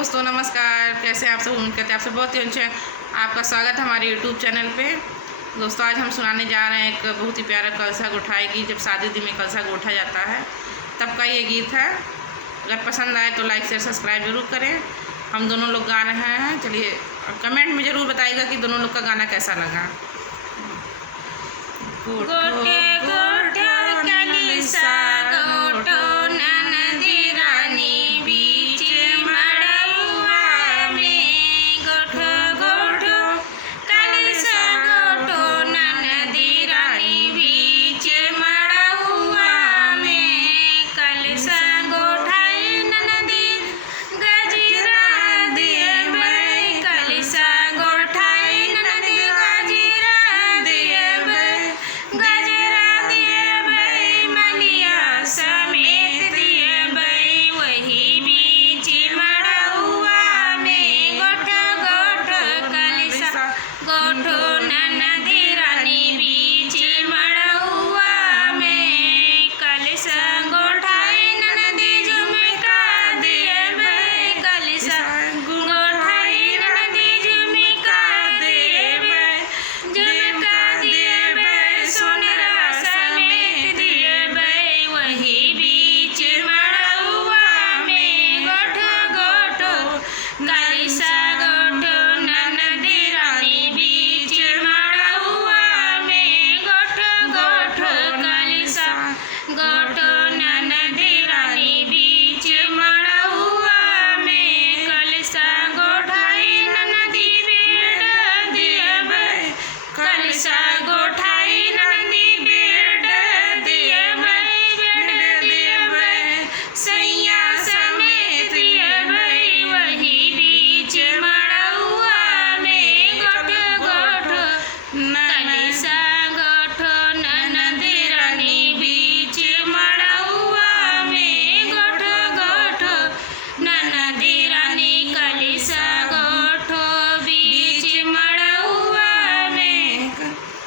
दोस्तों नमस्कार, कैसे आप सब? उम्मीद करते हैं आप सब बहुत ही अच्छे हैं। आपका स्वागत है हमारे यूट्यूब चैनल पे। दोस्तों आज हम सुनाने जा रहे हैं एक बहुत ही प्यारा कलसा गोठाई की, जब शादी उदी में कलसा गोठा जाता है तब का ये गीत है। अगर पसंद आए तो लाइक शेयर सब्सक्राइब जरूर करें। हम दोनों लोग गा रहे हैं, चलिए कमेंट में ज़रूर बताइएगा कि दोनों लोग का गाना कैसा लगा। गोटे गोटे कलिसा